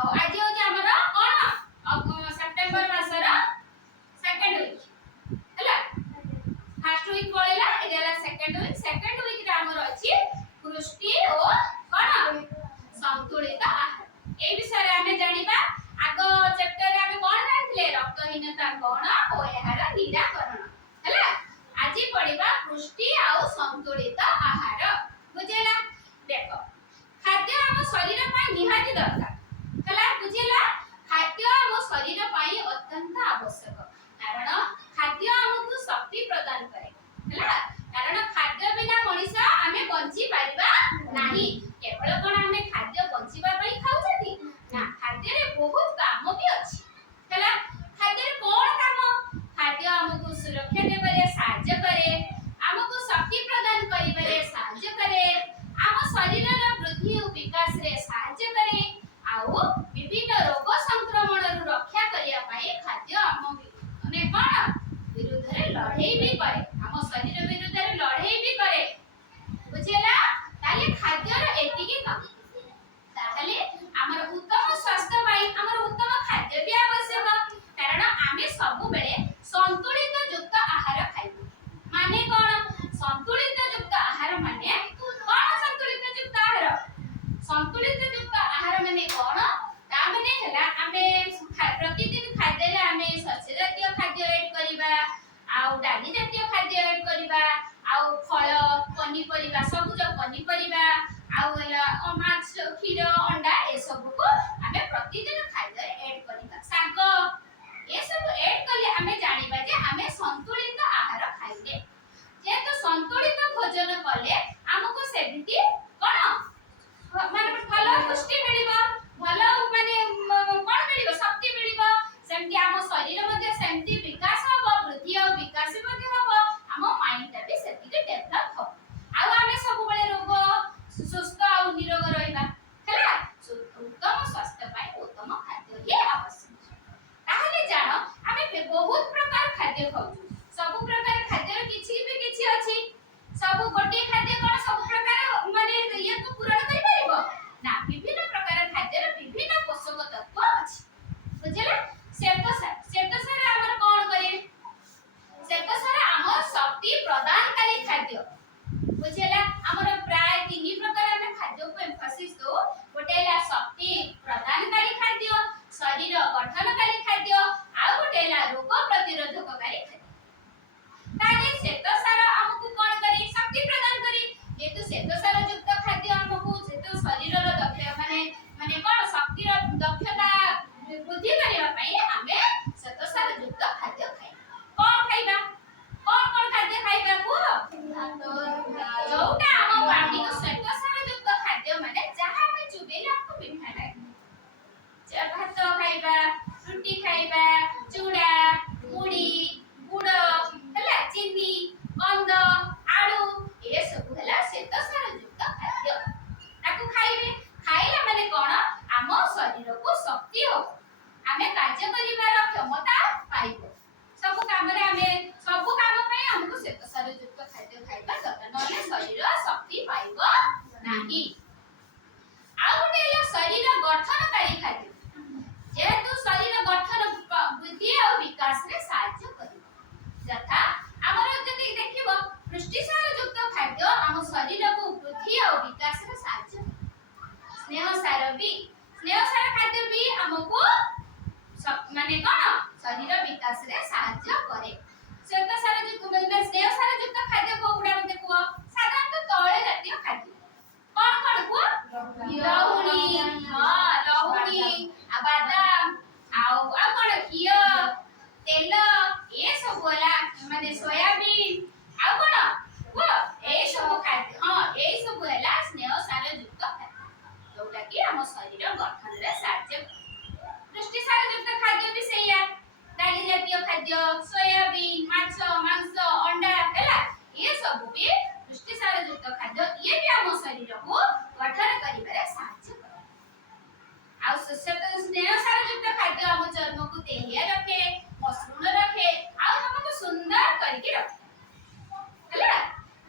आज होची हमर कोन सेप्टेम्बर मासर सेकंड वीक हला फर्स्ट वीक पळिला एला सेकंड वीक रे हमर अछि पुष्टि ओ कोन संतुलित आहार ए विषय रे हमें जानिबा आगो चैप्टर रे हमें कोन जानिले रक्तहीनता कोन ओ एहार निराकरण हला आज पढिबा पुष्टि आ संतुलित आहार बुझेला देखो खाद्य हम शरीर पई निहाती दरकार हला बुझेला खाद्य हम शरीर पई अत्यंत आवश्यक कारण खाद्य हमकु शक्ति प्रदान करे हला कारण खाद्य बिना मनुष्य हमें बंची पारिबा नाही केवल कोन हमें खाद्य बंचीबा पई खाउछथि ना खाद्य रे बहुत काम भी अछि हला खाद्य रे कोन काम खाद्य हमकु सुरक्षा देबरे सहायता करे हमकु शक्ति प्रदान करिबरे सहायता करे हम शरीर रा वृद्धि और विकास रे सहायता करे आउ विभिन्न रोग संक्रमण रु रक्षा करिया पई खाद्य हम माने कोन विरुद्ध रे लड़ाई भी करे हम शरीर विरुद्ध रे लड़ाई भी करे बुझेला ताले खाद्य रा एतिकी काम ताले हमर उत्तम स्वास्थ्य पई हमर उत्तम खाद्य भी आवश्यक कारण आमे सब बेले संतुलित युक्त आहार खाइबो माने कोन संतुलित युक्त आहार माने कोन संतुलित युक्त आहार माने कोन ता माने हला आमे प्रतिदिन खाद्य रे आमे शस्य जातीय खाद्य ऐड करिबा आउ डाली जातीय खाद्य ऐड करिबा आउ फल पनीपरिबा सबुज पनीपरिबा आउ हला माछ क्षीर अंडा ए सब को आमे प्रतिदिन खाद्य ऐड करिबा साग ए सब ऐड करले आमे जानिबा जे आमे संतुलित आहार खाइले जे तो संतुलित भोजन कले हमको सेमती कोन माने भलो पुष्टि मिलिबो भलो माने कोन मिलिबो शक्ति मिलिबो सेमती हम शरीर मध्ये सेमती विकास हो वृद्धि और विकास मध्ये हो हम माइंड ता भी सेति डेवलप हो आ हमें सब बेले रोग सुस्त और निरोग रहइबा हला उत्तम स्वास्थ्य पाई उत्तम खाद्य ही आवश्यक ताहले जानो हमें बहुत प्रकार खाद्य खाउ सब प्रकार खाद्य किछि अछि सब गोटे खाद्य कोन सब प्रकार माने ये तो पूर्ण करि परिबो ना विभिन्न प्रकार खाद्य रे विभिन्न पोषक तत्व अछि बुझले श्वेतसार हमर कोन करे श्वेतसार हमर शक्ति प्रदानकारी खाद्य बुझला हमर प्राय तीन प्रकार में खाद्य को एम्फसिस दो गोटेला शक्ति प्रदानकारी खाद्य शरीर गठनकारी खाद्य आ गोटेला रोग प्रतिरोधककारी खाद्य ताले श्वेतसार हमकु कोन करी शक्ति प्रदान करी जेतु श्वेतसार युक्त खाद्य हमकु जेतु शरीर रो दक्ष माने कोन शक्ति रो दक्षता वृद्धि करिवा पई हमें श्वेतसार युक्त खाद्य खाइ कोन खाद्य खाइबा को जोटा हम बाडी को श्वेतसार युक्त खाद्य माने जहां हमें चुबेला हमको मीठा लागे भात खाइबा रोटी खाइबा चूड़ा मुड़ी गुड़ हला चीनी कंद आलू ए सब हला श्वेतसार युक्त खाद्य ताकू खाइबे खाइला माने कोन हम शरीर को शक्ति हो हमें कार्य करिवार क्षमता पाइबो सब काम रे हमें सब काम पई हमको श्वेतसार युक्त खाद्य खाइबा दरकार नले शरीर शक्ति पाइबो नाही आ गोटे शरीर गठनकारी खाद्य जेतु शरीर गठन वृद्धि और विकास रे सहायता करिबो यथा हमर जति देखिबो पुष्टिसार युक्त खाद्य हम शरीर को वृद्धि और विकास रे सहायता स्नेहसार खाद्य भी हमको माने कोन शरीर विकास रे सहायता करे श्वेतसार युक्त माने स्नेहसार युक्त खाद्य को उडा मते को साधारण तैल जातीय खाद्य कोन को लहुणी हां लहुणी आ बादाम आ कोन घियो तेल ए सब वाला माने सोयाबीन आ कोन को ए सब खाद्य हां ए सब वाला स्नेहसार युक्त खाद्य जोटा कि हम शरीर गठन रे सहायता पुष्टिसार युक्त खाद्य भी सैया डाली जातीय खाद्य सोयाबीन माछ मांस अंडा हैला ये सब भी पुष्टिसार युक्त खाद्य ये भी हम शरीर को गठन करिबारे सहायता करे आ स्नेहसार युक्त खाद्य हम चर्म को तेलिया रखे मसृण रखे आ हमको सुंदर करके रखे हैला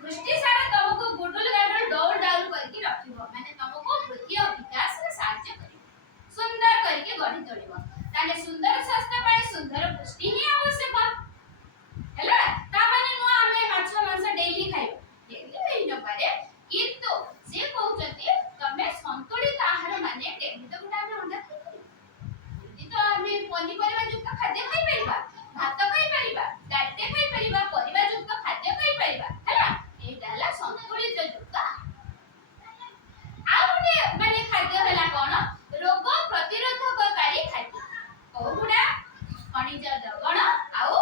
पुष्टिसार तुमको गुडुल गाडुल डौल डाउल करके रखिबो माने तुमको वृद्धि और विकास रे सहायता करिबो सुंदर गढ़ी तोड़िबो ताले सुंदर स्वास्थ्य पाए सुंदर पुष्टि ही आवश्यक हैला ता माने नु आमे माछ मांस डेली खाइबो डेली होई न पारे किंतु से कहउचती तमे संतुलित आहार माने डेली तो गुटा में अंडा खाइबो तो आमे पनिपरिबा युक्त खाद्य खाइ परिबा भात खाइ परिबा डालते खाइ परिबा परिबा युक्त खाद्य खाइ परिबा हैला एटा हला संतुलित युक्त आउटे माने खाद्य हला कोन रोग प्रतिरोधककारी खाद्य कोहुडा खनिज द्रवण आउ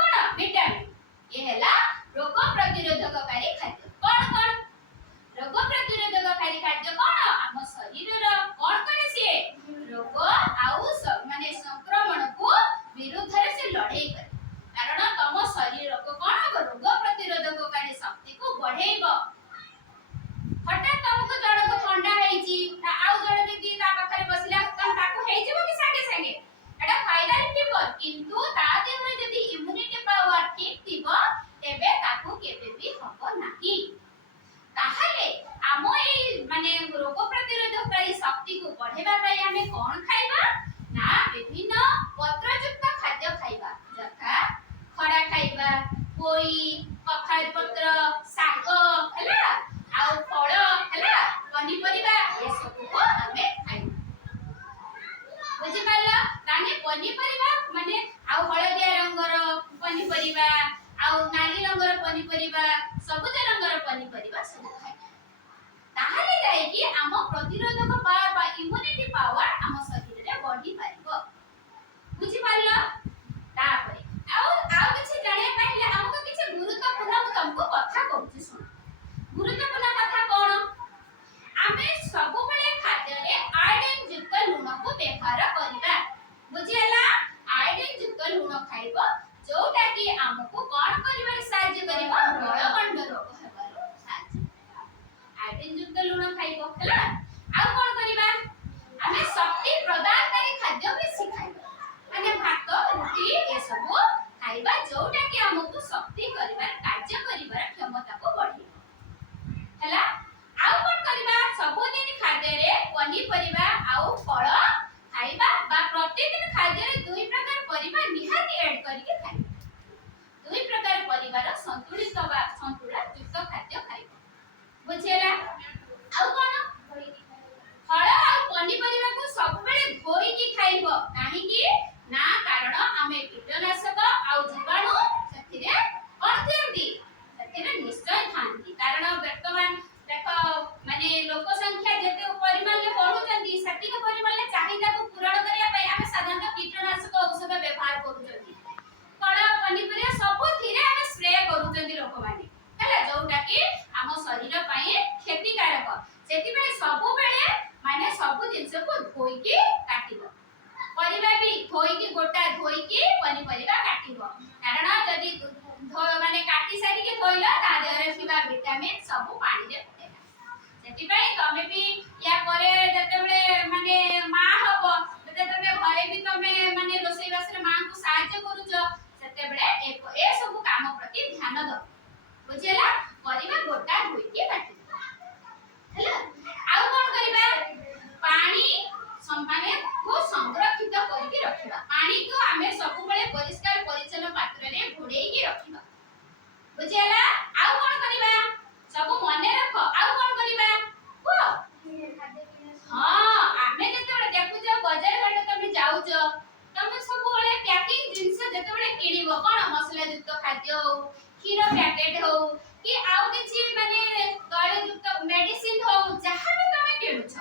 कोन विटामिन ए हला रोग प्रतिरोधककारी खाद्य कोन कोन रोग प्रतिरोधककारी खाद्य कोन हम शरीर रो कोन करे से रोग आउ माने संक्रमण को विरुद्ध रे से लड़ाई करे कारण तम शरीर को कोन रोग प्रतिरोधककारी शक्ति को बढ़ाइबो हठात तुमको जण को ठंडा हेची आउ जण व्यक्ति ता पाखरे बसला तम ताको हेजिबो कि संगे संगे एटा वायरल फीवर किंतु ता देहरे जदी इम्यूनिटी पावर ठीक थिबो तेबे ताको केबे भी हबो नाही ताहले आमो ए माने रोग प्रतिरोधकारी शक्ति को बढ़ेबा पई हमें कोन खाइबा ना विभिन्न पत्रयुक्त खाद्य खाइबा जथा खड़ा खाइबा पोई कखार पत्र साग हला आउ फल हला पनिपरिबा ए सब को हमें खाइबा बुझि पाला ताने पनिपरिबा माने आउ हळदिया रंगर पनिपरिबा आउ नाली रंगर पनिपरिबा सबुज रंगर पनिपरिबा सब खाइबा ताहाले जाय कि आम प्रतिरोधक पावर बा इम्यूनिटी पावर आम शरीर रे बढ़ी पारिबो बुझि पाला तापरे आउ किछि जाने पहिले हमको किछि गुरुत्वपूर्ण तुमको कथा कहूची सुन गुरुत्वपूर्ण कथा कोन आमे सब बेले खाद्य रे आयोडीन युक्त लूण को व्यवहार करिबा बुझियला आयोडीन युक्त लूण खाइबो जोटा कि हमको कोन करिबार साहाय्य करिबो मलगंड रोग हेबार साहाय्य आयोडीन युक्त लूण खाइबो हला आ कोन करिबा आमे शक्ति प्रदानकारी खाद्य बेसी खाइबो माने भात रुटी ए सब खाइबा जोटा कि हमको शक्ति करिबार कार्य करिबार क्षमता को बढ़ी हला आउ कोन करिबा सब दिन खाद्य रे पनिपरिबा आउ फल खाइबा बा प्रतिदिन खाद्य रे दुई प्रकार परिबा निहाती ऐड करके खाइबा दुई प्रकार परिबार संतुलित बा संतुला युक्त खाद्य खाइबा बुझियला आउ कोन फल आउ पनिपरिबा को सब बेले धोई की खाइबो नाही कि ना कारण आमे कीटनाशक आउ जीवाणु सथिरे अत्यंती सथिरे निश्चय थांती कारण वर्तमान देखो माने लोक संख्या जेते परिमाण ले बढ़ुचंदी सटिक परिमाण ले चाहिदा को पूरण करिया पई आमे साधारण कीटनाशक औषध व्यवहार करूचंदी फल पनिपरिबा सब थिरे आमे स्प्रे करूचंदी लोक माने हला जोटा कि हम शरीर पई क्षतिकारक सेति बेले सब बेले माने सब जिंस को धोई के काटिबो परिबा भी धोई के गोटा धोई के पनिपरिबा काटिबो कारण जदी माने काटी सारी के धोइला ता देहरे थिबा विटामिन सब पानी रे पडेला सेति पई तमे भी या करे जते बेले माने मा हबो जते तमे घरे भी तमे माने रोसई बासरे मां को सहायता करूचो सेते बेले ए सब काम प्रति ध्यान दो बुझियला परिबा गोटा धोई के काटी हला आउ कोन करिबा पानी संभाले को संरक्षित करके रखिबा पानी को हमें सब बेले परिष्कार परिच्छन्न पात्र रे घोड़ेई के रखिबा बुझियला आउ कोन करिबा सब मने रख आउ कोन करिबा को हां हमें जते बेले देखुछ बाजार घाट तमे जाउछ तमे सब बेले पैकिंग जिंस जते बेले किनिबो कोन मसला युक्त खाद्य हो खीर पैकेट हो कि आउ किछि माने तैल युक्त मेडिसिन हो जहां भी तमे किनुछ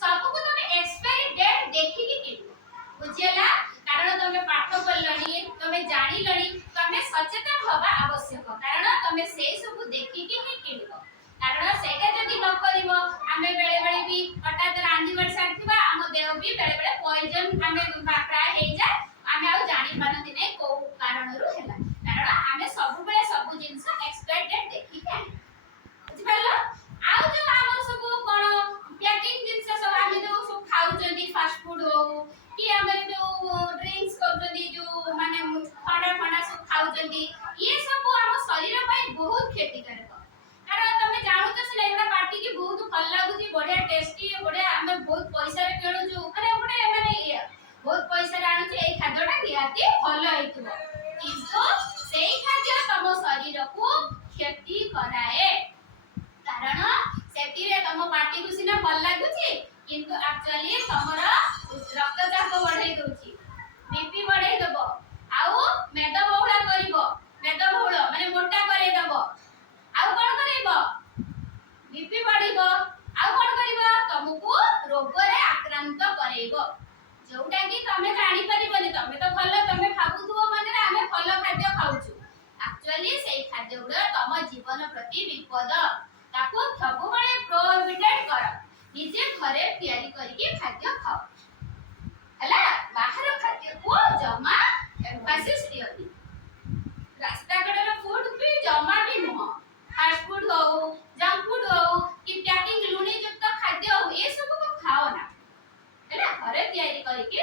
सब को तमे एक्सपायरी डेट देखि के किनिबो बुझियला कारण तमे पाठ पढलनी तमे जानि लनी तमे सचेतन होबा आवश्यक कारण तमे सेई सब देखि के ही किनिबो कारण सेटा जदी न करिवो आमे बेले बेले भी हठात रांधी बर साथिबा हम देह भी बेले बेले पॉइजन आमे प्राय हे जाय आमे आ जानि पानती नै को कारण रु हैला कारण आमे सब बेले सब जिंस एक्सपायरी डेट देखि के बुझि पालो आ जो हमर सब कोन पैकिंग जिंस सब आमे जो सब खाउचंदी फास्ट फूड हो कि हमर जो ड्रिंक्स करजंदी जो माने ठंडा सब खाउचंदी ये सब हम शरीर पई बहुत क्षतिकारक कारण तमे जानु त से एटा पार्टी की बहुत भल लागुची बढ़िया टेस्टी बढ़िया हमें बहुत पैसा रे किणु जो अरे बडे माने ପାଟିକୁ ସିନା ଭଲ ଲାଗୁଛି କିନ୍ତୁ ଆକ୍ଚୁଆଲି ତମର ରକ୍ତଚାପ ବଢେଇ ଦଉଛି, ବିପି ବଢେଇ ଦବ, ଆଉ ମେଦବହୁଳ କରିବ, ମେଦବହୁଳ ମାନେ ମୋଟା କରେଇ ଦବ, ଆଉ କଣ କରେଇବ ବିପି ବଢିବ, ଆଉ କଣ କରିବ ତମକୁ ରୋଗରେ ଆକ୍ରାନ୍ତ କରେଇବ, ଯୋଉଟା କି ତମେ ଜାଣି ପାରିବନି। ତମେ ତ ଭଲ, ତମେ ଭାବୁଥିବ ମନରେ ଆମେ ଭଲ ଖାଦ୍ୟ ଖାଉଛୁ, ଆକ୍ଚୁଆଲି ସେଇ ଖାଦ୍ୟ ଗୁଡା ତମ ଜୀବନ ପ୍ରତି ବିପଦ। ତାକୁ ସବୁବେଳେ ପ୍ରୋହିବିଟେଡ୍ କର, ନିଜେ ଘରେ ତିଆରି କରିକି ଖାଦ୍ୟ ଖାଅ ହେଲା। ବାହାର ଖାଦ୍ୟକୁ ଜମା ଏମ୍ଫାସିସ୍ ଦିଅନି। ରାସ୍ତା କଡ଼ର ଫୁଡ୍ ବି ଜମା ବି ନୁହଁ, ଫାଷ୍ଟ ଫୁଡ୍ ହଉ, ଜଙ୍କ ଫୁଡ୍ ହଉ କି ପ୍ୟାକିଂ ଲୁଣି ଯୁକ୍ତ ଖାଦ୍ୟ ହଉ, ଏ ସବୁକୁ ଖାଅ ନା ହେଲା। ଘରେ ତିଆରି କରିକି